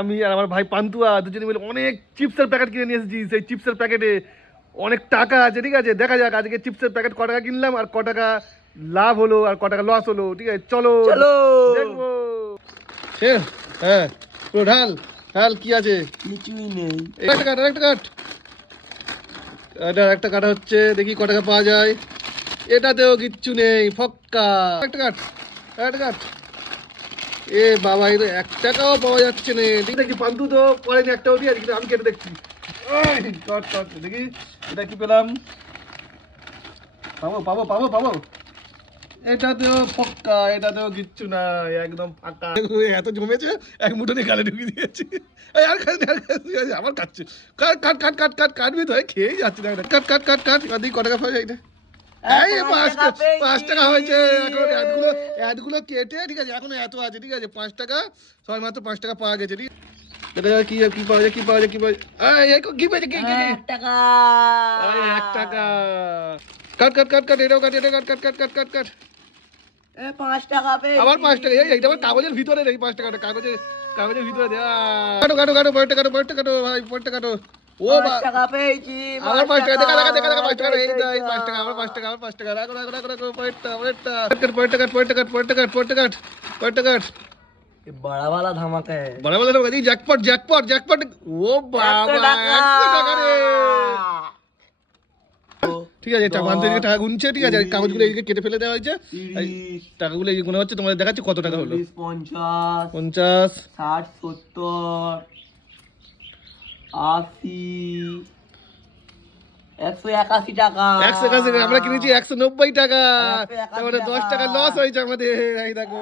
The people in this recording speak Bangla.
আমি আর আমার ভাই পান্তুয়া দুজনে মিলে অনেক চিপসের প্যাকেট কিনে নিয়ে এসেছি। সেই চিপসের প্যাকেটে অনেক টাকা আছে, ঠিক আছে? দেখা যাক আজকে চিপসের প্যাকেট ক টাকা কিনলাম আর ক টাকা লাভ হলো আর ক টাকা লস হলো, ঠিক আছে? চলো চলো দেখবো। হ্যাঁ পুরো ঢাল ঢাল, কি আছে? কিছুই নেই। একটা কাট, আরেকটা কাট, এটা একটা কাটা হচ্ছে, দেখি ক টাকা পাওয়া যায়। এটাতেও কিচ্ছু নেই, ফক্কা। একটা কাট, একটা কাট। এ বাবা, এটা 1 টাকাও পাওয়া যাচ্ছে না। ঠিক দেখি পান্তু তো করেনি একটাও দিয়ে, কিন্তু আমি কেটে দেখছি। কট কট দেখি এটা কি পেলাম। পাবো পাবো পাবো পাবো। এটাতেও ফক্কা, এটাতেও কিচ্ছু নাই, একদম ফাঁকা। এত জমেছে এক মুঠো নিয়ে গালে ঢুকিয়ে দিয়েছি। এই আর খাচ্ছি, আর খাচ্ছি, আবার খাচ্ছি। কাট কাট কাট কাট কাট কাটবি তো, খেয়েই যাচ্ছি না। কাট কাট কাট কাট, এবার দেখি ক টাকা পাওয়া যায় এটা। এই 5 টাকা হয়েছে। এখন অ্যাডগুলো কেটে, ঠিক আছে? এখনো এত আছে, ঠিক আছে? 5 টাকা, সবাই মাত্র 5 টাকা পাওয়া গেছে, ঠিক আছে? এটা কি কি পাওয়া যায়, কি পাওয়া যায়, কি পাওয়া যায়? কি পেয়েছে, কি কি? 1 টাকা। 1 টাকা। কাট কাট কাট কাট, এটাও কাট, এটা কাট কাট কাট কাট কাট কাট। 5 টাকা পেয়েছি। আবার 5 টাকা। এইটা আবার কাগজের ভিতরে নেই 5 টাকাটা, কাগজের ভিতরে দেয়া। কাটো কাটো কাটো, পয়েন্টটা কাটো, পয়েন্টটা কাটো ভাই, পয়েন্টটা কাটো। ও 5 টাকা পেয়েছি। আবার 5 টাকা, দেখা দেখা দেখা দেখা 5 টাকা, এই 5 টাকা, আবার 5 টাকা, আবার 5 টাকা। রাখো রাখো রাখো রাখো, পয়েন্টটা পয়েন্টটা কাট, পয়েন্টটা কাট, পয়েন্টটা কাট, পয়েন্টটা কাট, পয়েন্টটা কাট, পয়েন্টটা কাট। बड़ा वाला धमाका है। বড় বড় লোক, এই জ্যাকপট জ্যাকপট জ্যাকপট। ও বাবা, 100 টাকা রে। ঠিক আছে, এটা বান্ধবী টাকা গুনছে, ঠিক আছে? কাগজগুলো এইদিকে কেটে ফেলে দেওয়া হয়েছে। টাকাগুলো এই গুণা হচ্ছে, তোমাদের দেখাচ্ছি কত টাকা হলো। 50 50 60 70 80 181 টাকা। 181 টাকা। আমরা কিনেছি 190 টাকা। 181 তারপরে 10 টাকা লস হয়েছে আমাদের। এই দেখো।